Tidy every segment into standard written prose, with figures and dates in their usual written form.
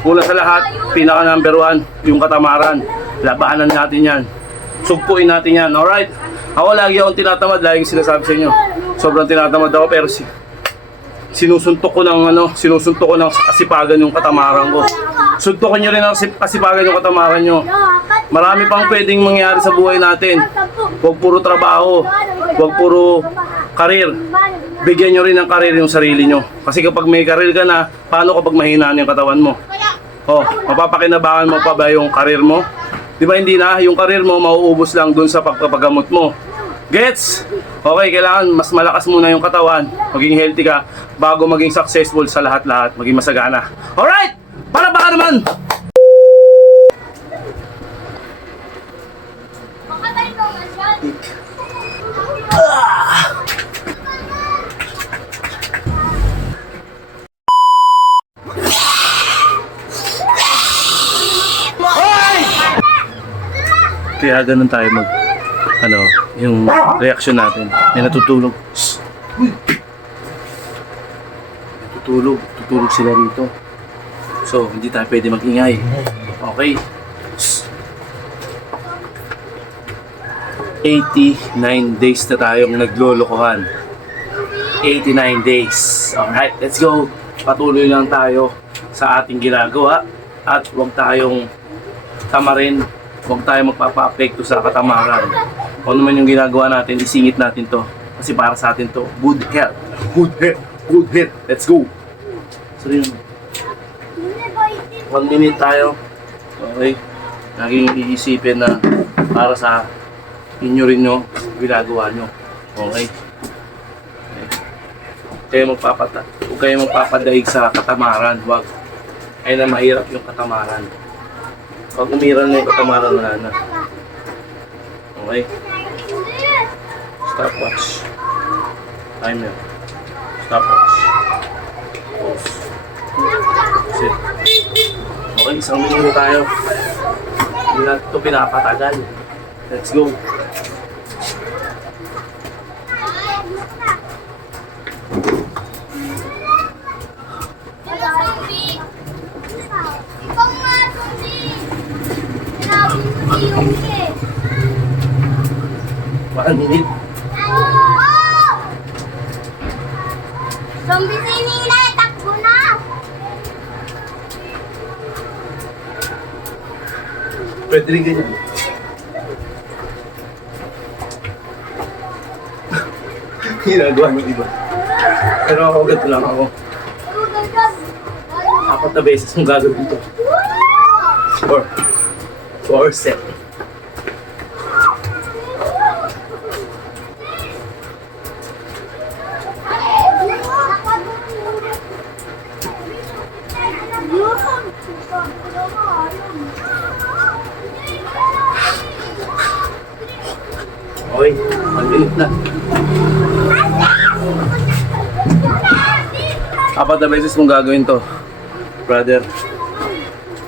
Una sa lahat, pinaka number 1, yung katamaran. Labanan natin yan. Sugpuin natin yan, alright? Ako lagi akong tinatamad, lagi sinasabi sa inyo. Sobrang tinatamad ako, pero sinusuntok ko ng kasipagan yung katamaran ko. Suntokin nyo rin ang kasipagan yung katamaran nyo. Marami pang pwedeng mangyari sa buhay natin. Huwag puro trabaho, huwag puro karir. Bigyan nyo rin ng karir yung sarili nyo. Kasi kapag may karir ka na, paano kapag mahinaan yung katawan mo? Oh, mapapakinabangan mo pa ba yung karir mo? Di ba hindi na? Yung karir mo mauubos lang dun sa pagpapagamot mo. Gets? Okay, kailangan mas malakas muna yung katawan. Maging healthy ka bago maging successful sa lahat-lahat. Maging masagana. Alright! Para baka naman! Kaya ganun tayo yung reaction natin. May natutulog. Tutulog sila rito. So, hindi tayo pwede mag-ingay. Okay. 89 days na tayong naglolokohan. 89 days. Alright, let's go. Patuloy lang tayo sa ating ginagawa at huwag tayong tamarin. Huwag tayo magpapa-apekto sa katamaran. Kung ano man yung ginagawa natin, isingit natin to. Kasi para sa atin to, good health. Good health. Good health. Let's go. So yun. 1 minute tayo. Okay. Laging iisipin na para sa inyo rin nyo, ginagawa nyo. Okay. Huwag kayo magpapadaig sa katamaran. Huwag. Ay na mahirap yung katamaran. Pag umiral na yung katamaran, wala na. Okay? Stopwatch. Timer. Stopwatch. Pause. Sit. Okay, 1 minuto tayo. Hindi natin ito pinapatagal. Let's go. One minute. Zombie si Nina, takbo na! Pwede rin ganyan. Ginagawa ng iba. Pero ako ganito lang ako. 4 na beses mong gagawin ito. 4 set. Okay, 1 minute na. 4 na beses mong gagawin to, brother.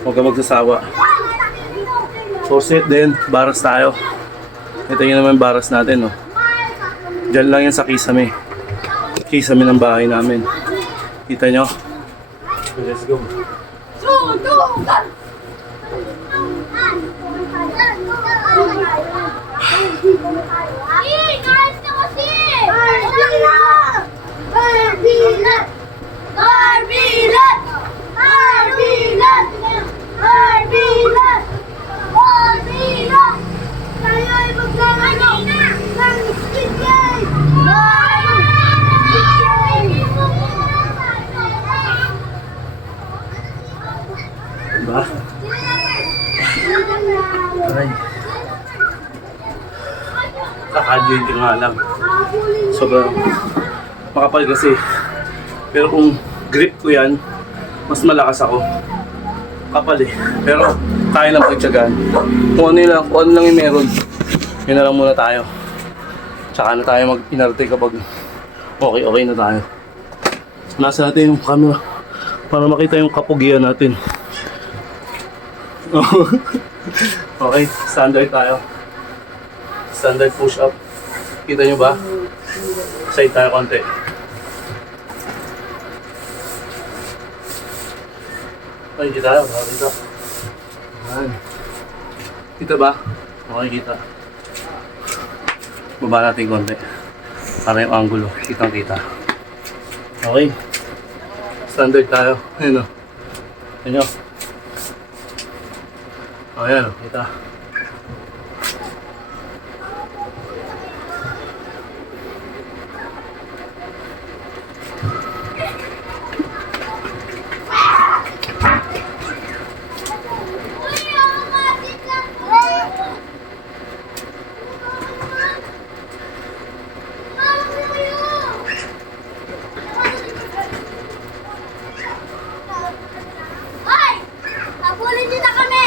Huwag ka magsasawa. 4 set din, baras tayo. Ito yun naman baras natin, no. Diyan lang yan sa kisame. Kisame ng bahay namin. Kita nyo? Let's go. Diba? Aray. Kakajoin ka nga lang. Sobrang makapal kasi. Pero kung grip ko yan, mas malakas ako. Kapal eh. Pero kaya lang pagtsagaan. Kung ano lang yung meron, yun na lang muna tayo. Tsaka na tayo mag-inarte kapag okay na tayo. Nasa natin yung camera para makita yung kapugian natin. Okay, standard tayo. Standard push-up. Kita nyo ba? Side tayo konti. Ay, kita tayo. Baka dito. Ayan. Kita ba? Okay, kita. Baba natin konti. Para yung angulo. Kitang-kita. Okay. Standard tayo. Ayan o. Ayan o. Ayan o. Kita. Hoy! Habulin niyo na kami!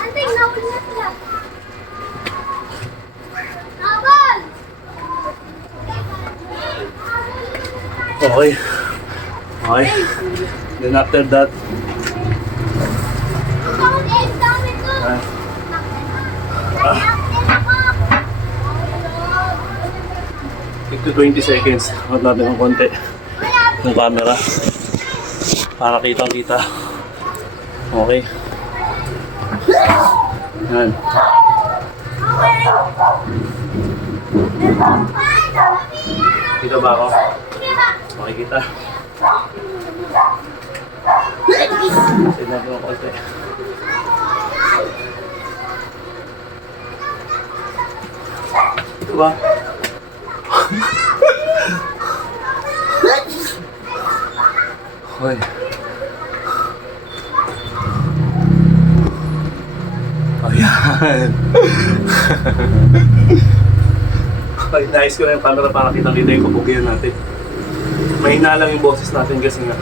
Anting, nahuli na sila. Habol! Okay. Okay. Then after that, Dami ko! take to 20 seconds. Huwag natin ng konti ng camera. Para kitang-kita. Okay. Yan. Kita ba ako? Okay, kita. Save natin ng konti. Ito ba? Hoy. Ayan. Nais ko na yung camera para kitang-kita yung kabugian natin. Mahina lang yung boses natin kasi nga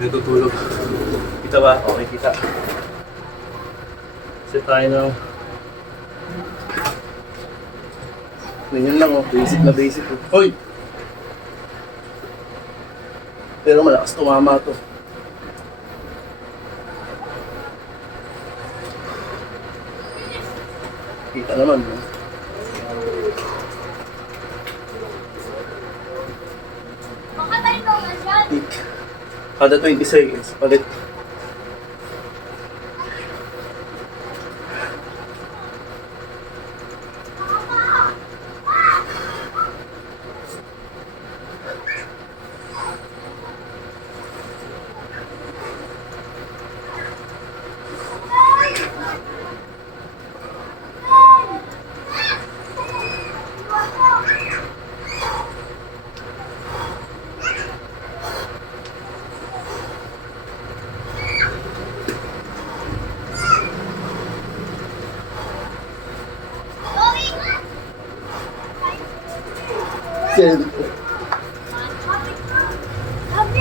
natutulog. Kita ba? Okay, kita. Set tayo ng ganyan lang, oh. Basic na basic. Hoy! Pero malakas tumama to. Kita naman, no? Makatay mo ba siya? Kada 20 seconds, palit. Sabi,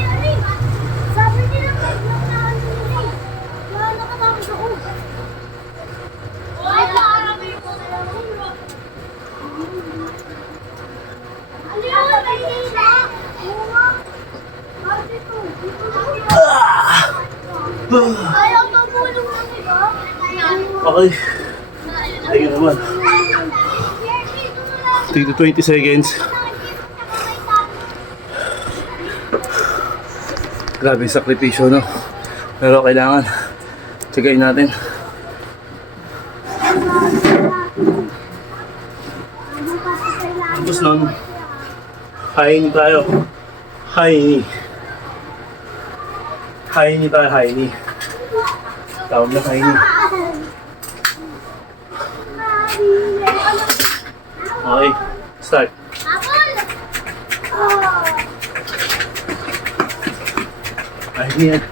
ano eh? Sabi nila, pag nakaano nila eh. Wala nakatapos ako. Ay, nakarami ko na lang. Ano yun? Mahina. Sabi ko, dito lang yun. Ayaw tumulong na, diba? Okay. Ayun naman. Take to 20 seconds. Grabe yung sakripisyo, no? Pero kailangan tiyagain natin. Tapos nun, high knee tayo. High knee. High knee tayo, high knee. Tawag na high knee. Okay, start. High knee yan.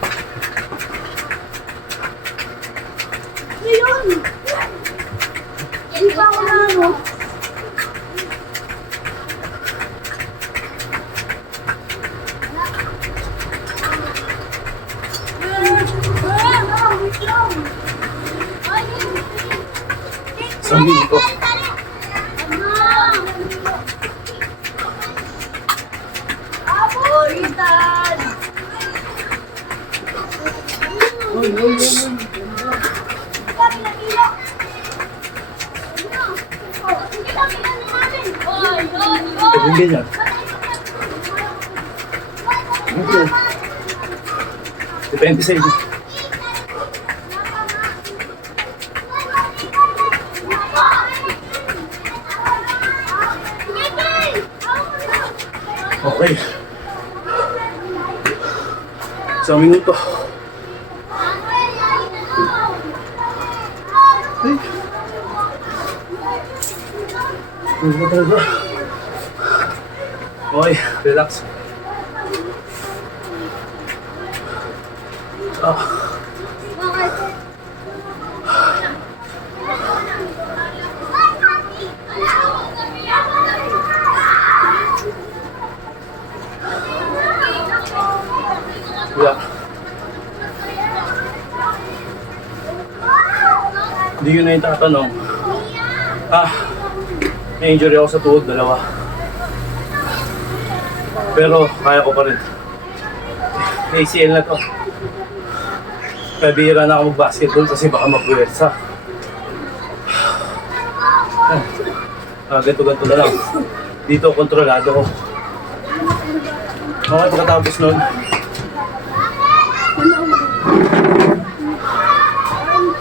Ayun! Yan pa ako na ano. Isang minuto. Yung ganyan. Okay. Depende sa inyo. Okay. Isang minuto. Ay. Ano ba talaga? Okay, relax. Yeah. Hindi yun na yung tatanong. May injury ako sa tuhod, dalawa. Pero kaya ko pa rin. ACL na to. Kaya bihira na ako mag-basketball kasi baka magbuwersa. Ganto-ganto na lang. Dito kontrolado ko. Okay, pagkatapos nun,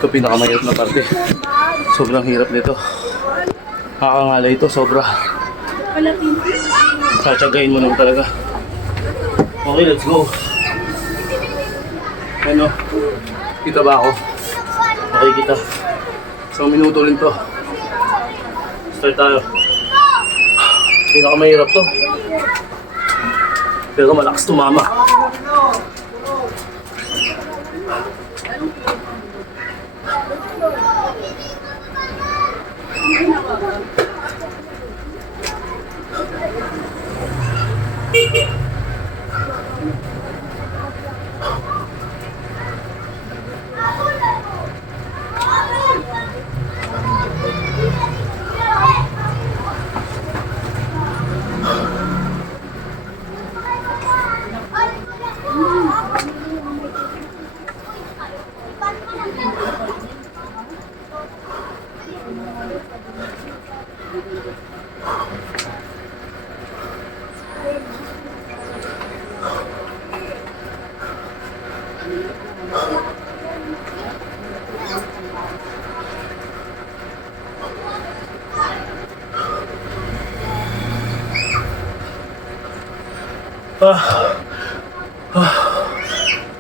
ito pinakamahirap na parte. Sobrang hirap nito. Nakakangalay ito, sobra. Satsagayin mo naman talaga. Okay, let's go. Ano? Kita ba ako? Okay, kita. So, minuto rin to. Start tayo. Pinakamahirap to. Pero malakas tumama.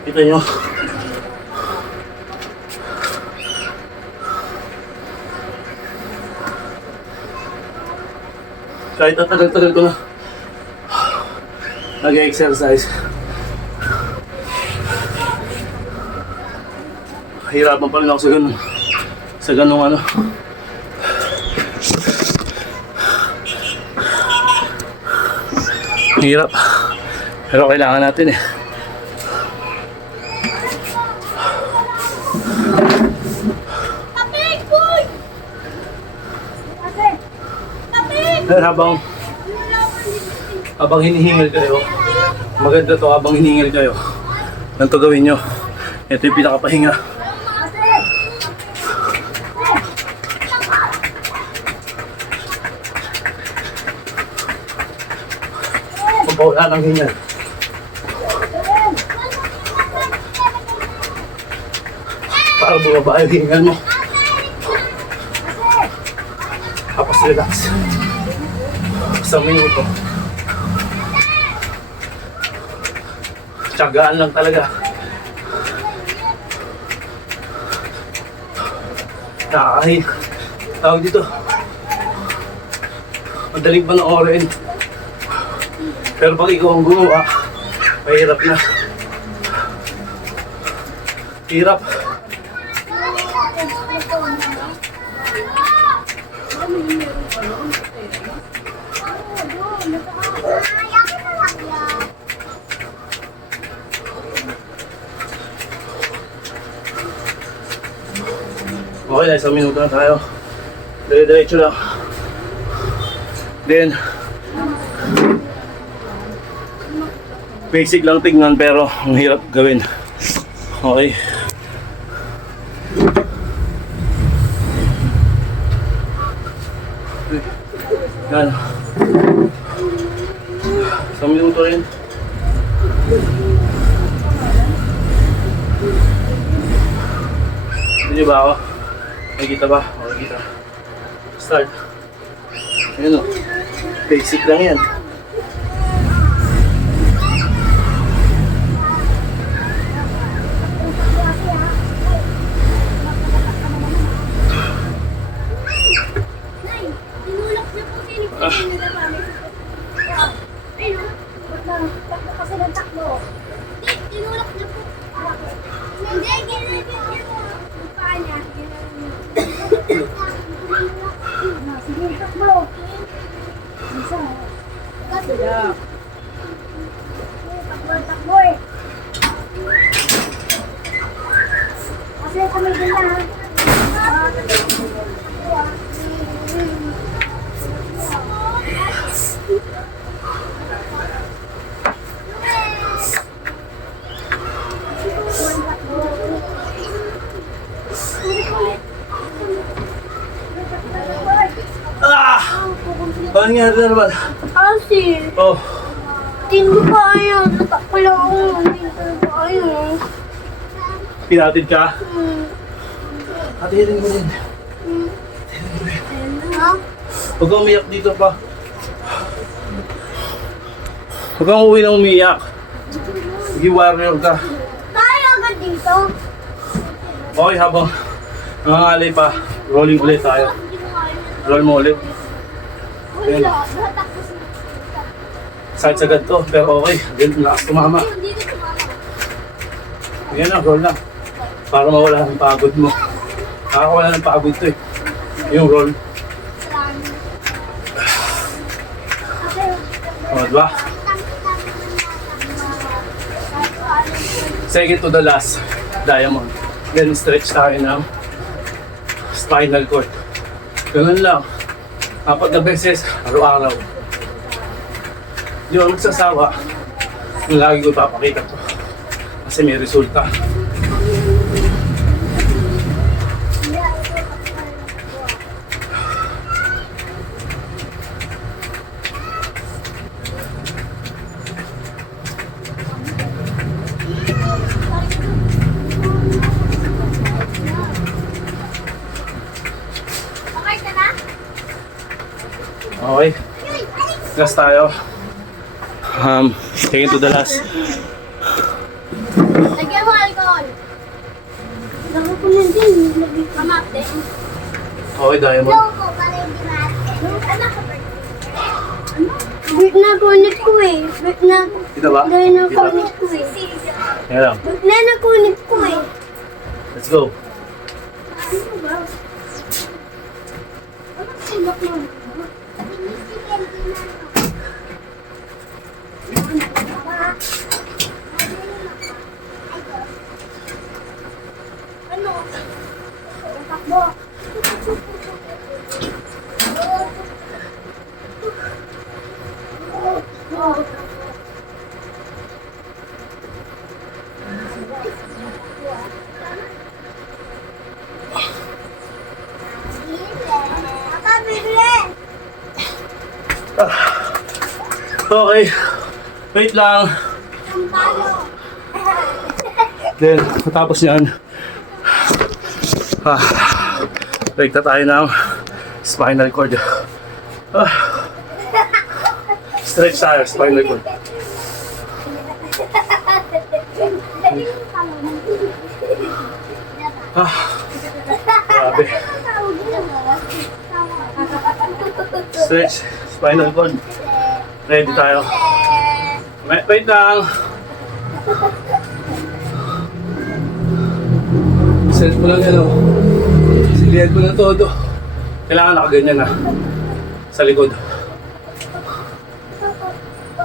Kita nyo. Kahit ang tagal-tagal ko na nag-exercise, hirapan pa rin ako sa ganung ano. Hirap. Pero kailangan natin eh. Habang hinihingil kayo, maganda to habang hinihingil kayo. Ganito gawin nyo. Ito yung pinakapahinga. Pampawala ng hingal. Para bumaba yung hingal mo. Tapos relax. Isang minuto. Tiyagaan lang talaga. Nakakahin. Tawag dito. Madaling panoorin. Pero pag ikaw ang gumawa, mahirap na. Hirap. Okay na, isang minuto na tayo. Dire-diretso lang. Then, basic lang tignan pero ang hirap gawin. Okay. Yan. Isang minuto rin. Hindi ba ako? Nakikita ba? O, nakikita. Start. Ayun o. Basic lang yan. Sige, takbo. Isa. Takbo eh. Kasi kami din na. Ano nangyari na naman? Kasi, Oh, hindi ko kaya. Natakbo lang ako. Hindi ko kaya. pinatid ka? Hatihin mo din. Ha? Huwag kang umiyak dito pa. Huwag kang uwi na umiyak. Sige, warrior ka. Tayo agad dito. Okay, habang nangangalay pa, rolling ulit tayo. Roll mo ulit. Ayun. Wala. Natakbo siya. Sakit sagad to, pero okay. Ganun, lakas tumama. Hindi ko tumama. Yan na, roll na. Para mawala ng pagod mo. Nakakawala ng pagod to eh. Yung roll. O, diba? Second to the last, diamond. Then stretch tayo ng spinal cord. Ganun lang. 4 na beses, araw-araw. Di ako nagsasawa. Yung lagi ko ipapakita to. Kasi may resulta. Okay ka na? Okay. Last tayo. Take it to the last. Lagyan mo alcohol. Lagyan ko na din. Mamate. Okay, diamond. Loko para hindi mate. Anak ko ba? Bit na kunit ko eh. Bit na. Kita ba? Dahil na Kita. kunit ko eh. Yan lang. Bit na nakunit ko eh. Let's go. Ano ba? Ano silak mo? Ano? Takbo. Papa, bibili! Okay. Wait lang. Sampalo! Then, matapos yan, break na tayo ng spinal cord. Stretch tayo, spinal cord. Grabe. Stretch, spinal cord. Ready tayo. Wait lang. Set mo lang yan, oh. Silihan mo na todo. Kailangan nakaganyan na. Sa likod.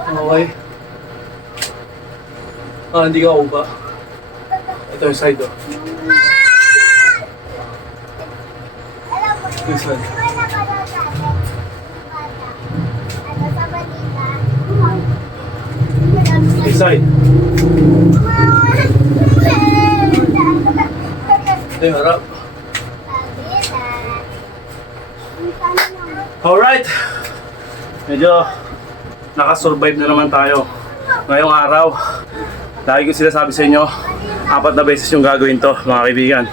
Okay. Hindi ka upa. Ito yung side, oh. This one. This side. Ito yung harap. Alright. Medyo nakasurvive na naman tayo ngayong araw. Lagi ko sinasabi sa inyo, 4 na beses yung gagawin to, mga kaibigan.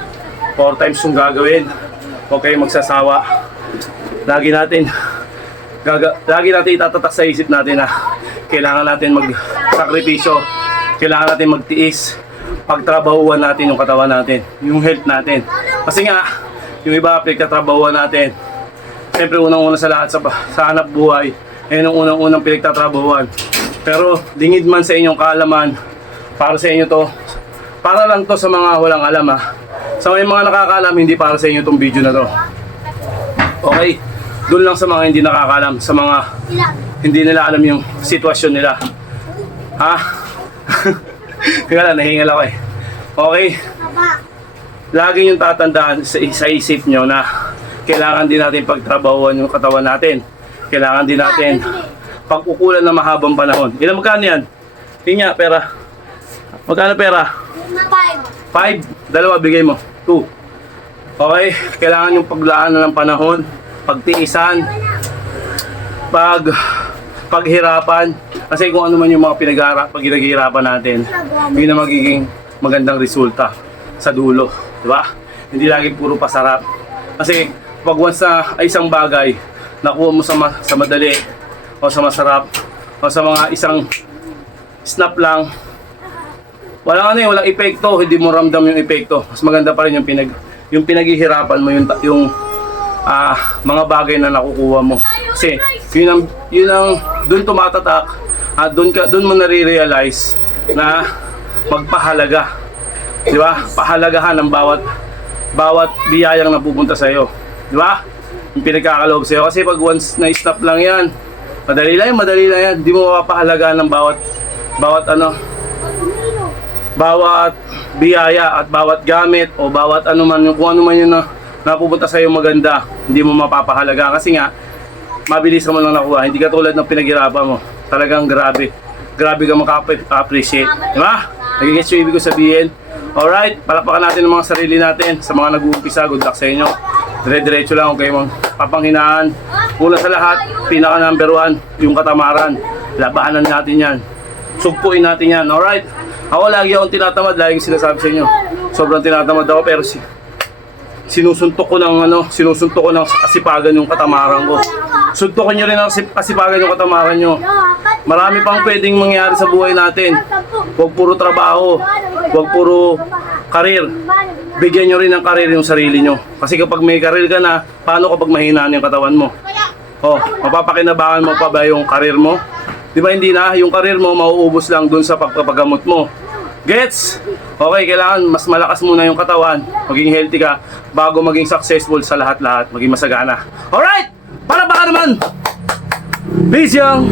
4 times yung gagawin. Huwag kayong magsasawa. Lagi natin itatatak sa isip natin na kailangan natin magsakripisyo, kailangan natin magtiis, pagtrabahuan natin yung katawan natin, yung health natin. Kasi nga, yung iba pinagtatrabahuan natin, siyempre unang-una sa lahat sa hanap buhay, ayun ang unang-unang pinagtatrabahuan. Pero lingid man sa inyong kaalaman, para sa inyo to, Para lang to sa mga walang alam ha. Sa mga nakakaalam, hindi para sa inyo itong video na to. Okay? Doon lang sa mga hindi nakakaalam, sa mga Ilan? hindi nila alam yung sitwasyon nila. Ha? Kaya lang, nahingal ako eh. Okay? Baba. Lagi yung tatandaan sa isip nyo na kailangan din natin pagtrabahuan yung katawan natin. Kailangan din natin pag-ukulan na mahabang panahon. Ilan magkano yan? Tingnan, pera. Magkano pera? 5. Dalawa, bigay mo. 2. Okay? Kailangan yung paglaanan ng panahon, pagtiisan, paghirapan. Kasi kung ano man yung mga pinaghihirapan natin, yun na magiging magandang resulta sa dulo. Diba? Hindi lagi puro pasarap. Kasi pag once na ay isang bagay, nakuha mo sa madali, o sa masarap, o sa mga isang snap lang, walang epekto, hindi mo ramdam yung epekto. Mas maganda pa rin yung pinaghihirapan mo, yung mga bagay na nakukuha mo. Kasi yun ang doon tumatatak at doon mo nare-realize na magpahalaga. Di ba? Pahalagahan ng bawat biyayang napupunta sa iyo. Di ba? Yung pinagkakaloob sa iyo. Kasi pag once na stop lang yan, madali lang yan. Hindi mo mapapahalagaan ng bawat biyaya at bawat gamit o bawat kung ano man yun na napupunta sa iyo maganda, hindi mo mapapahalaga kasi nga mabilis mo lang nakuha, hindi katulad ng pinaghirapan mo. Talagang grabe ka maka-appreciate, di ba? Nagigets yung ibig ko sabihin. Alright, palapakan natin ang mga sarili natin. Sa mga nag-uumpisa, good luck sa inyo. Dire-diretso lang, okay mong papanghinaan. Una sa lahat, pinaka number 1, yung katamaran. Labanan natin yan. Sugpuin natin yan, alright? Ako lagi akong tinatamad, lagi sinasabi sa inyo. Sobrang tinatamad ako, pero sinusuntok ko ng kasipagan yung katamaran ko. Suntokin nyo rin ang kasipagan yung katamaran nyo. Marami pang pwedeng mangyari sa buhay natin. Huwag puro trabaho, huwag puro karir. Bigyan nyo rin ng karir yung sarili nyo. Kasi kapag may karir ka na, paano kapag mahinaan yung katawan mo? Mapapakinabangan mo pa ba yung karir mo? Di ba hindi na? Yung karir mo mauubos lang dun sa pagpapagamot mo. Gets? Okay, kailangan mas malakas muna yung katawan, maging healthy ka, bago maging successful sa lahat-lahat, maging masagana. Alright! Para baka naman! Peace, young!